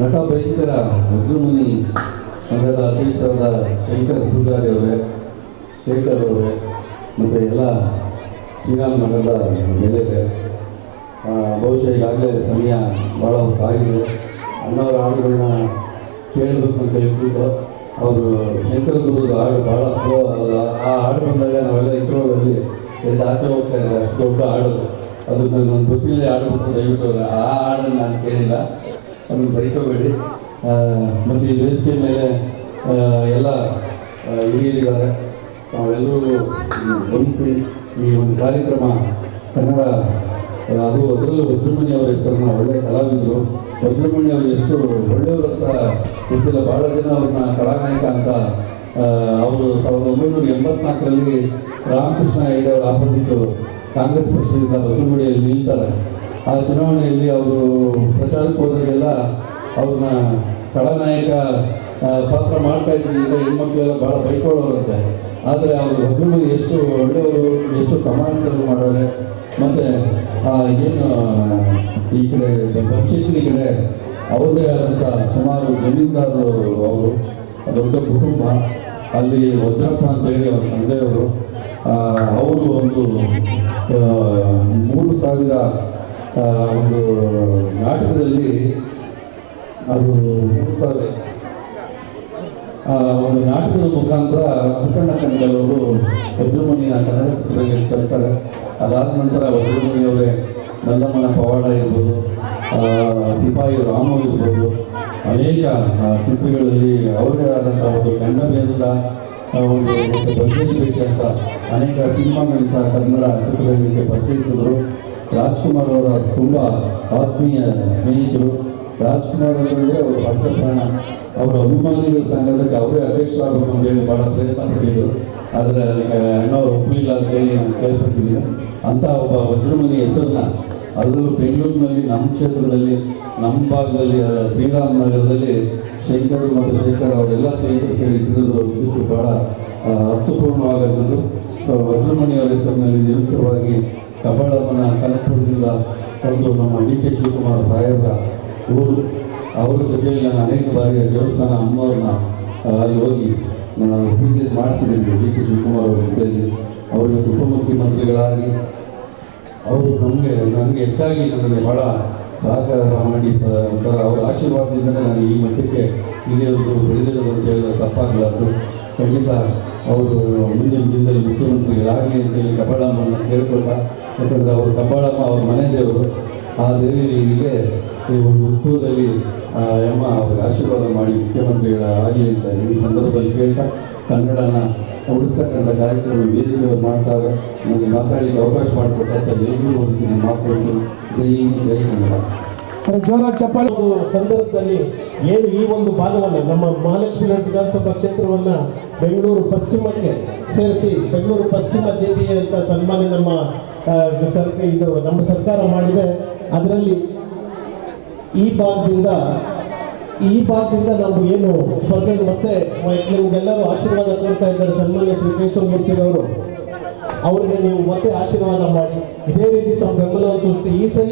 ನಟ ಬೈಕರ ವಜ್ರಮುನಿ ನಗರದ ಅಧ್ಯಕ್ಷರಾದ ಶಂಕರ್ ಪೂಜಾರಿ ಅವರೇ, ಶೇಖರ್ ಅವರೇ ಮತ್ತು ಎಲ್ಲ ಶ್ರೀರಾಮ್ ನಗರದ ಗೆಳೆಯರೆ, ಬಹುಶಃ ಈಗಾಗಲೇ ಸಮಯ ಭಾಳ ಹೊತ್ತಾಗಿದೆ. ಅಣ್ಣವರ ಹಾಡುಗಳನ್ನ ಕೇಳಬೇಕು ಅಂತ ಹೇಳ್ಬಿಟ್ಟು ಅವರು ಶಂಕರ್ ಗುರುದು ಹಾಡು ಭಾಳ ಸ್ಲೋ, ಆ ಹಾಡು ಬಂದಾಗ ನಾವೆಲ್ಲ ಇಂಟ್ರೋದಲ್ಲಿ ಎದ್ದು ಆಚೆ ಹೋಗ್ತಾ ಇದ್ದಾರೆ. ಅಷ್ಟು ದೊಡ್ಡ ಹಾಡು ಅದು ನನ್ನ ಗೊತ್ತಿಲ್ಲದೆ ಹಾಡುಬಿಟ್ಟು ದಯವಿಟ್ಟು ಆ ಹಾಡನ್ನು ನಾನು ಕೇಳಿಲ್ಲ, ಅದನ್ನು ಬೈಕೋಬೇಡಿ. ಮತ್ತು ಈ ವೇದಿಕೆ ಮೇಲೆ ಎಲ್ಲ ಹಿರಿಯರಿದ್ದಾರೆ, ನಾವೆಲ್ಲರೂ ಗಮನಿಸಿ ಈ ಒಂದು ಕಾರ್ಯಕ್ರಮ ಕನ್ನಡ ಅದರಲ್ಲೂ ವಜ್ರಮುನಿ ಅವರ ಹೆಸರನ್ನ ಒಳ್ಳೆಯ ಕಲಾವಿದರು. ವಜ್ರಮುನಿ ಅವರು ಎಷ್ಟು ಒಳ್ಳೆಯವರು ಅಂತ ಗೊತ್ತಿಲ್ಲ, ಭಾಳ ಜನ ಅವ್ರನ್ನ ಕಲಾನಾಯಕ ಅಂತ ಅವರು 1984ರಲ್ಲಿ ರಾಮಕೃಷ್ಣ ಹೆಗಡೆ ಅವರ ಆಪೋಸಿಟ್ಟು ಕಾಂಗ್ರೆಸ್ ಪಕ್ಷದಿಂದ ಬಸವನಗುಡಿಯಲ್ಲಿ ನಿಲ್ತಾರೆ. ಆ ಚುನಾವಣೆಯಲ್ಲಿ ಅವರು ಪ್ರಚಾರಕ್ಕೆ ಹೋದಾಗೆಲ್ಲ ಅವ್ರನ್ನ ಕಲಾನಾಯಕ ಪಾತ್ರ ಮಾಡ್ತಾ ಇದ್ರಿಂದ ಹೆಣ್ಮಕ್ಳೆಲ್ಲ ಭಾಳ ಬೈಕೊಳ್ಳೋರಂತೆ. ಆದರೆ ಅವರು ವಜ್ರಮುನಿ ಎಷ್ಟು ಒಳ್ಳೆಯವರು, ಎಷ್ಟು ಸಮಾಜ ಸೇವೆ ಮಾಡೋರೆ. ಮತ್ತು ಏನು ಈ ಕಡೆ ಪಂಚಾಯತಿ ಕಡೆ ಅವ್ರದೇ ಆದಂಥ ಸುಮಾರು ಜಮೀನ್ದಾರರು, ಅವರು ದೊಡ್ಡ ಕುಟುಂಬ. ಅಲ್ಲಿ ವಜ್ರಪ್ಪ ಅಂತೇಳಿ ಅವ್ರ ತಂದೆಯವರು, ಅವರು ಒಂದು 3000 ಒಂದು ನಾಟಕದಲ್ಲಿ ಅದು 3000 ಒಂದು ನಾಟಕದ ಮುಖಾಂತರ ಪುಟ್ಟಣ್ಣ ಕಣಗಾಲವರು ವಜ್ರಮುನಿಯ ಕನ್ನಡ ಚಿತ್ರದಲ್ಲಿ ಕಲಿತಾರೆ. ಅದಾದ ನಂತರ ವಜ್ರಮುನಿಯವರೇ ನಲ್ಲಮ್ಮನ ಪವಾಡ ಇರ್ಬೋದು, ಸಿಪಾಯಿ ರಾಮು ಇರ್ಬೋದು, ಅನೇಕ ಚಿತ್ರಗಳಲ್ಲಿ ಅವರೇ ಆದಂಥ ಒಂದು ಗಂಡಭೇದದ ಒಂದು ಪರಿಚಯಿಸಬೇಕು ಅಂತ ಅನೇಕ ಸಿನಿಮಾಗಳನ್ನು ಸಹ ಕನ್ನಡ ಚಿತ್ರರಂಗಕ್ಕೆ ಪರಿಚಯಿಸಿದರು. ರಾಜ್ಕುಮಾರ್ ಅವರ ತುಂಬ ಆತ್ಮೀಯ ಸ್ನೇಹಿತರು. ರಾಜ್ಕುಮಾರ್ ಅವರಂದರೆ ಅವರು ಭಕ್ತ ಪ್ರಾಣ. ಅವರ ಅಭಿಮಾನಿಗಳ ಸಂಘದಕ್ಕೆ ಅವರೇ ಅಧ್ಯಕ್ಷರಾಗಬೇಕು ಅಂತೇಳಿ ಭಾಳ ಪ್ರಯತ್ನ ಪಟ್ಟಿದ್ದರು. ಆದರೆ ಅಣ್ಣವರು ಒಪ್ಪಲಿಲ್ಲ ಅಂತೇಳಿ ನಾನು ಕೇಳ್ಪಟ್ಟಿದ್ದೀನಿ. ಅಂಥ ಒಬ್ಬ ವಜ್ರಮುನಿ ಹೆಸರನ್ನ ಅದರಲ್ಲೂ ಬೆಂಗಳೂರಿನಲ್ಲಿ, ನಮ್ಮ ಕ್ಷೇತ್ರದಲ್ಲಿ, ನಮ್ಮ ಭಾಗದಲ್ಲಿ, ಶ್ರೀರಾಮ್ ನಗರದಲ್ಲಿ ಶಂಕರ್ ಮತ್ತು ಶೇಖರ್ ಅವರೆಲ್ಲ ಸ್ನೇಹಿತರು ಸೇರಿ ಇಟ್ಟಿರೋದು ಇದಕ್ಕೆ ಭಾಳ ಅರ್ಥಪೂರ್ಣವಾಗದ್ದು. ಸೊ ವಜ್ರಮುನಿಯವರ ಹೆಸರಿನಲ್ಲಿ ನಿರಂತರವಾಗಿ ಕಬ್ಬಾಳಮ್ಮನ ಕನಕಪುರದಿಂದ ಒಂದು ನಮ್ಮ DK ಶಿವಕುಮಾರ್ ಸಾಹೇಬರ ಊರು, ಅವರ ಜೊತೆಯಲ್ಲಿ ನಾನು ಅನೇಕ ಬಾರಿ ದೇವಸ್ಥಾನ ಅಮ್ಮವ್ರನ್ನ ಅಲ್ಲಿ ಹೋಗಿ ನಾನು ಪೂಜೆ ಮಾಡಿಸಿದ್ದೀನಿ DK ಶಿವಕುಮಾರ್ ಅವ್ರ ಜೊತೆಯಲ್ಲಿ. ಅವರು ಇವತ್ತು ಉಪಮುಖ್ಯಮಂತ್ರಿಗಳಾಗಿ ಅವರು ನನಗೆ ಹೆಚ್ಚಾಗಿ ನನಗೆ ಭಾಳ ಸಹಕಾರ ಮಾಡಿ ಅವರ ಆಶೀರ್ವಾದದಿಂದಲೇ ನಾನು ಈ ಮಟ್ಟಕ್ಕೆ ಹಿರಿಯರು ಬೆಳೆದಿರೋದು ಅಂತ ಹೇಳಿದ್ರೆ ತಪ್ಪಾಗಲಾರ್ದು. ಖಂಡಿತ ಅವರು ಮುಂದಿನ ದಿನದಲ್ಲಿ ಮುಖ್ಯಮಂತ್ರಿಗಳಾಗಲಿ ಅಂತೇಳಿ ಕಬ್ಬಾಳಮ್ಮನ ಕೇಳ್ಕೊಳ್ತಾ, ಯಾಕಂದರೆ ಅವರು ಕಬ್ಬಾಳಮ್ಮ ಅವ್ರ ಮನೆ ದೇವರು. ಆ ದೇವಿಗೆ ಈ ಒಂದು ಉತ್ಸವದಲ್ಲಿ ಅಮ್ಮ ಅವ್ರಿಗೆ ಆಶೀರ್ವಾದ ಮಾಡಿ ಮುಖ್ಯಮಂತ್ರಿಗಳಾಗಲಿ ಅಂತ ಈ ಸಂದರ್ಭದಲ್ಲಿ ಕೇಳ್ತಾ ಕನ್ನಡನ ಉಳಿಸ್ತಕ್ಕಂಥ ಕಾರ್ಯಕ್ರಮ ವೇದಿಕೆಯವರು ಮಾಡ್ತಾರೆ. ನನಗೆ ಮಾತಾಡಲಿಕ್ಕೆ ಅವಕಾಶ ಮಾಡಿಕೊಟ್ಟಂತ ಎಲ್ಲರೂ ಒಂದು ಮಾತಾಡ್ತೀನಿ. ಜೈ ಕನ್ನಡ. ಜೋರಾಗಿ ಚಪ್ಪಾಳೆ. ಸಂದರ್ಭದಲ್ಲಿ ಏನು ಈ ಒಂದು ಭಾಗವನ್ನು ನಮ್ಮ ಮಹಾಲಕ್ಷ್ಮಿ ವಿಧಾನಸಭಾ ಕ್ಷೇತ್ರವನ್ನು ಬೆಂಗಳೂರು ಪಶ್ಚಿಮಕ್ಕೆ ಸೇರಿಸಿ ಬೆಂಗಳೂರು ಪಶ್ಚಿಮ JPA ಅಂತ ಸನ್ಮಾನ ನಮ್ಮ ಸರ್ಕಾರ ಮಾಡಿದೆ. ಅದರಲ್ಲಿ ಈ ಭಾಗದಿಂದ ನಾವು ಏನು ಸ್ಪರ್ಧೆ ಮತ್ತೆ ನಿಮಗೆಲ್ಲರೂ ಆಶೀರ್ವಾದ ಕೊಡ್ತಾ ಇದ್ದಾರೆ. ಸನ್ಮಾನ್ಯ ಶ್ರೀ ಕೇಶವಮೂರ್ತಿರವರು, ಅವರಿಗೆ ನೀವು ಮತ್ತೆ ಆಶೀರ್ವಾದ ಮಾಡಿ ಇದೇ ರೀತಿ ತಮ್ಮ ಬೆಂಬಲವನ್ನು ಸೂಚಿಸಿ. ಈ ಸಲ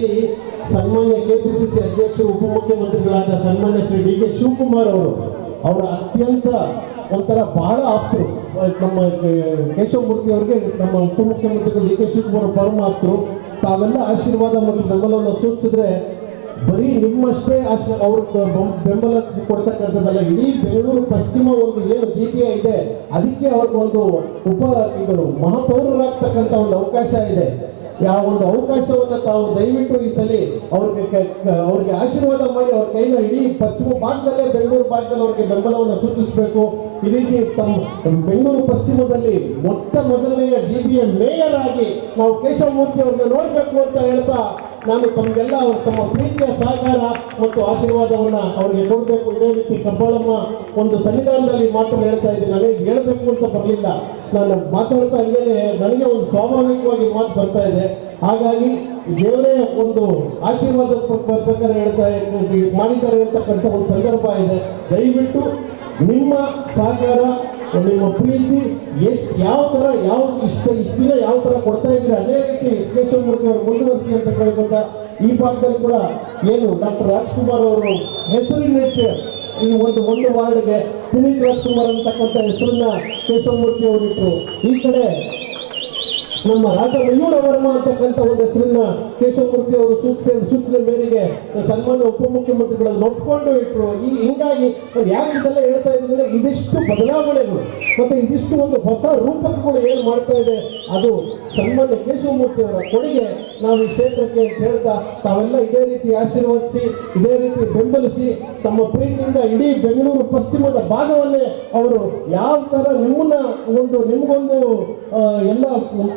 ಸನ್ಮಾನ್ಯ KPCC ಅಧ್ಯಕ್ಷರು ಉಪಮುಖ್ಯಮಂತ್ರಿಗಳಾದ ಸನ್ಮಾನ್ಯ ಶ್ರೀ DK ಶಿವಕುಮಾರ್ ಅವರು, ಅವರ ಅತ್ಯಂತ ಒಂಥರ ಬಹಳ ಆಪ್ತರು. ನಮ್ಮ ಕೇಶವಮೂರ್ತಿ ಅವರಿಗೆ ನಮ್ಮ ಉಪಮುಖ್ಯಮಂತ್ರಿಗಳು DK ಶಿವಕುಮಾರ್ ಪರಮ ಆಪ್ತರು. ತಾವೆಲ್ಲ ಆಶೀರ್ವಾದ ಮತ್ತು ಬೆಂಬಲವನ್ನು ಸೂಚಿಸಿದ್ರೆ ಬರೀ ನಿಮ್ಮಷ್ಟೇ ಅವ್ರ ಬೆಂಬಲ ಕೊಡ್ತಕ್ಕಂಥದ್ದಲ್ಲ, ಇಡೀ ಬೆಂಗಳೂರು ಪಶ್ಚಿಮ ಒಂದು ಏನು JPA ಇದೆ ಅದಕ್ಕೆ ಅವ್ರಿಗೊಂದು ಮಹಾಪೌರರಾಗ್ತಕ್ಕಂಥ ಒಂದು ಅವಕಾಶ ಇದೆ. ಯಾವ ಒಂದು ಅವಕಾಶವನ್ನು ತಾವು ದಯವಿಟ್ಟು ಈ ಸಲ ಅವ್ರಿಗೆ ಆಶೀರ್ವಾದ ಮಾಡಿ ಅವ್ರ ಕೈನ ಇಡೀ ಪಶ್ಚಿಮ ಭಾಗದಲ್ಲೇ ಬೆಂಗಳೂರು ಭಾಗದಲ್ಲಿ ಅವ್ರಿಗೆ ಬೆಂಬಲವನ್ನು ಸೂಚಿಸಬೇಕು. ಈ ರೀತಿ ತಮ್ಮ ಬೆಂಗಳೂರು ಪಶ್ಚಿಮದಲ್ಲಿ ಮೊದಲನೆಯ JPA ಮೇಯರ್ ಆಗಿ ನಾವು ಕೇಶವಮೂರ್ತಿ ಅವ್ರನ್ನ ನೋಡಬೇಕು ಅಂತ ಹೇಳ್ತಾ ನಾನು ತಮಗೆಲ್ಲ ತಮ್ಮ ಪ್ರೀತಿಯ ಸಹಕಾರ ಮತ್ತು ಆಶೀರ್ವಾದವನ್ನು ಅವರಿಗೆ ಕೊಡಬೇಕು. ಇದೇ ರೀತಿ ಕಬ್ಬಾಳಮ್ಮ ಒಂದು ಸನ್ನಿಧಾನದಲ್ಲಿ ಮಾತನ್ನು ಹೇಳ್ತಾ ಇದ್ದೀನಿ. ನನಗೆ ಹೇಳಬೇಕು ಅಂತ ಬರಲಿಲ್ಲ, ನಾನು ಮಾತಾಡ್ತಾ ಹಂಗೇನೆ ನನಗೆ ಒಂದು ಸ್ವಾಭಾವಿಕವಾಗಿ ಮಾತು ಬರ್ತಾ ಇದೆ. ಹಾಗಾಗಿ ದೇವರೇ ಒಂದು ಆಶೀರ್ವಾದ ಪ್ರಕಾರ ಹೇಳ್ತಾ ಮಾಡಿದ್ದಾರೆ ಅಂತಕ್ಕಂಥ ಒಂದು ಸಂದರ್ಭ ಇದೆ. ದಯವಿಟ್ಟು ನಿಮ್ಮ ಸಹಕಾರ ನಿಮ್ಮ ಪ್ರೀತಿ ಎಷ್ಟು ಯಾವ ಥರ ಇಷ್ಟು ದಿನ ಯಾವ ಥರ ಕೊಡ್ತಾ ಇದ್ರೆ ಅದೇ ರೀತಿ ಎಸ್ ಕೆ ಶಿವಮೂರ್ತಿ ಅವರು ಮುಂದುವರಿಸಿ ಅಂತ ಕೇಳ್ಕೊತಾ ಈ ಭಾಗದಲ್ಲಿ ಕೂಡ ಏನು ಡಾಕ್ಟರ್ ರಾಜ್ಕುಮಾರ್ ಅವರು ಹೆಸರಿನಿಟ್ಟು ಈ ಒಂದು ವಾರ್ಡ್ಗೆ ಪುನೀತ್ ರಾಜ್ಕುಮಾರ್ ಅಂತಕ್ಕಂಥ ಹೆಸರನ್ನ ಕೇಶವಮೂರ್ತಿ ಅವರು ಇಟ್ಟರು. ಈ ಕಡೆ ನಮ್ಮ ರಾಜ ಮಯೂರ ವರ್ಮ ಅಂತಕ್ಕಂಥ ಒಂದು ಹೆಸರನ್ನ ಕೇಶವಮೂರ್ತಿ ಅವರು ಸೂಚನೆ ಮೇರೆಗೆ ಸನ್ಮಾನ್ಯ ಉಪಮುಖ್ಯಮಂತ್ರಿಗಳನ್ನು ಒಪ್ಕೊಂಡು ಇಟ್ಟರು. ಹಿಂಗಾಗಿ ಯಾಕೆ ಇದೆಲ್ಲ ಹೇಳ್ತಾ ಇದ್ರೆ ಇದಿಷ್ಟು ಬದಲಾವಣೆಗಳು ಮತ್ತೆ ಇದಿಷ್ಟು ಒಂದು ಹೊಸ ರೂಪಕಗಳು ಏನು ಮಾಡ್ತಾ ಇದೆ ಅದು ಸನ್ಮಾನ್ಯ ಕೇಶವಮೂರ್ತಿ ಅವರ ಕೊಡುಗೆ ನಾವು ಈ ಕ್ಷೇತ್ರಕ್ಕೆ ಅಂತ ಹೇಳ್ತಾ ತಾವೆಲ್ಲ ಇದೇ ರೀತಿ ಆಶೀರ್ವದಿಸಿ ಇದೇ ರೀತಿ ಬೆಂಬಲಿಸಿ ತಮ್ಮ ಪ್ರೀತಿಯಿಂದ ಇಡೀ ಬೆಂಗಳೂರು ಪಶ್ಚಿಮದ ಭಾಗವನ್ನೇ ಅವರು ಯಾವ ಥರ ನಿಮಗೊಂದು ಎಲ್ಲ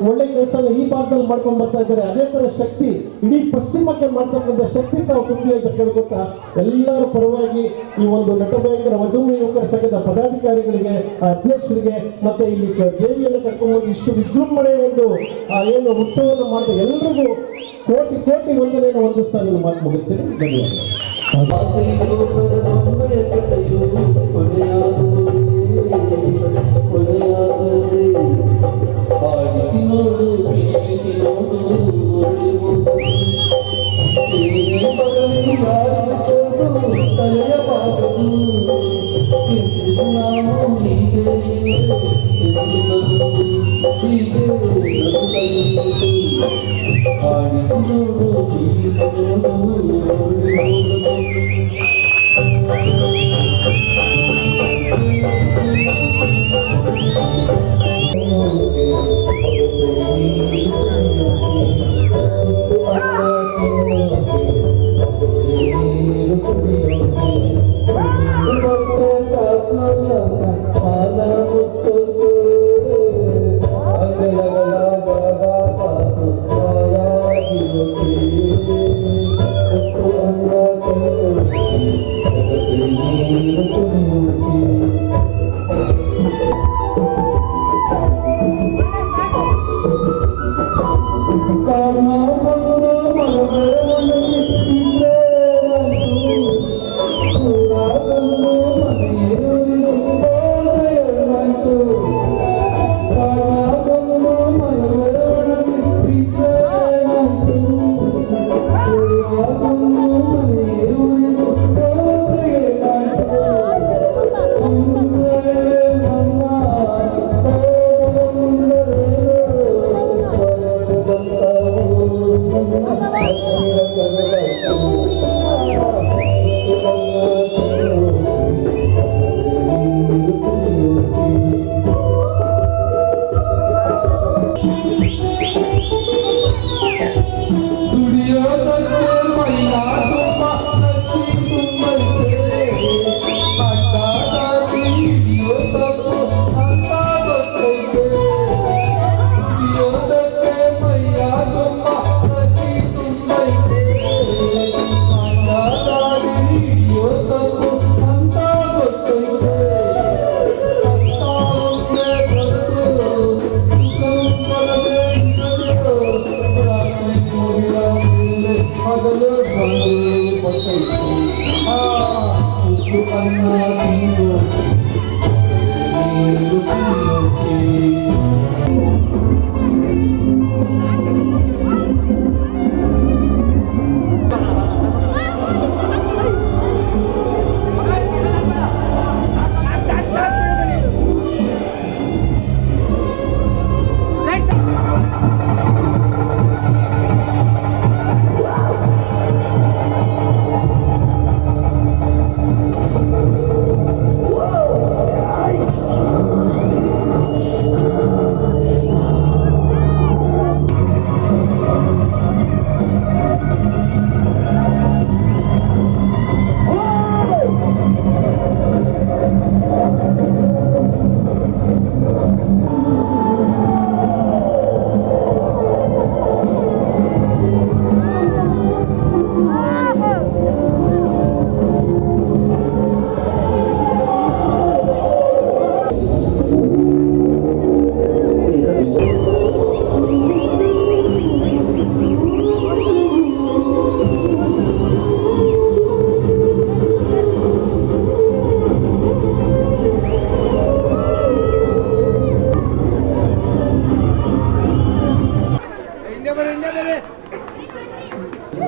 ಒಳ್ಳೆ ಕೆಲಸನ ಈ ಭಾಗದಲ್ಲಿ ಮಾಡ್ಕೊಂಡು ಬರ್ತಾ ಇದ್ದಾರೆ ಅದೇ ಥರ ಶಕ್ತಿ ಇಡೀ ಪಶ್ಚಿಮಕ್ಕೆ ಮಾಡ್ತಕ್ಕಂಥ ಶಕ್ತಿ ತಾವು ತುಂಬಿ ಅಂತ ಕೇಳ್ಕೊತಾ ಎಲ್ಲರ ಪರವಾಗಿ ಈ ಒಂದು ನಟಭಯಂಕರ ಮಧುಮೇಹ ಯುವಕರ ಸಂಘದ ಪದಾಧಿಕಾರಿಗಳಿಗೆ ಅಧ್ಯಕ್ಷರಿಗೆ ಮತ್ತೆ ಇಲ್ಲಿ ದೇವಿಯನ್ನು ಕರ್ಕೊಂಡ್ಬಂದು ಇಷ್ಟು ವಿಜೃಂಭಣೆ ಒಂದು ಏನು ಉತ್ಸವವನ್ನು ಮಾಡ್ತಾ ಎಲ್ಲರಿಗೂ ಕೋಟಿ ಕೋಟಿ ವಂದನೆಯನ್ನು ಹೊಂದಿಸ್ತಾ ನನ್ನ ಮಾತು ಮುಗಿಸ್ತೀನಿ.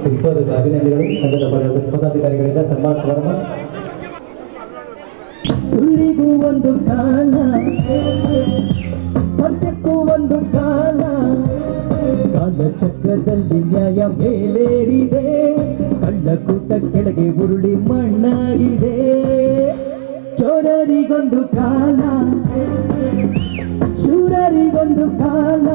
ಇದಕ್ಕೆ ಅಭಿನಂದನೆಗಳು. ಸಂಘದ ಪದಾಧಿಕಾರಿಗಳಿಂದ ಸನ್ಮಾನ ಸಮಾರಂಭ. ಸುಳ್ಳಿಗೂ ಒಂದು ಕಾಲ, ಸತ್ಯಕ್ಕೂ ಒಂದು ಕಾಲ, ಕಾಲಚಕ್ರದಲ್ಲಿ ನ್ಯಾಯ ಮೇಲೇರಿದೆ, ಕಳ್ಳಕೂಟ ಕೆಳಗೆ ಉರುಳಿ ಮಣ್ಣಾಗಿದೆ. ಚೋರರಿಗೊಂದು ಕಾಲ, ಶೂರರಿಗೊಂದು ಕಾಲ,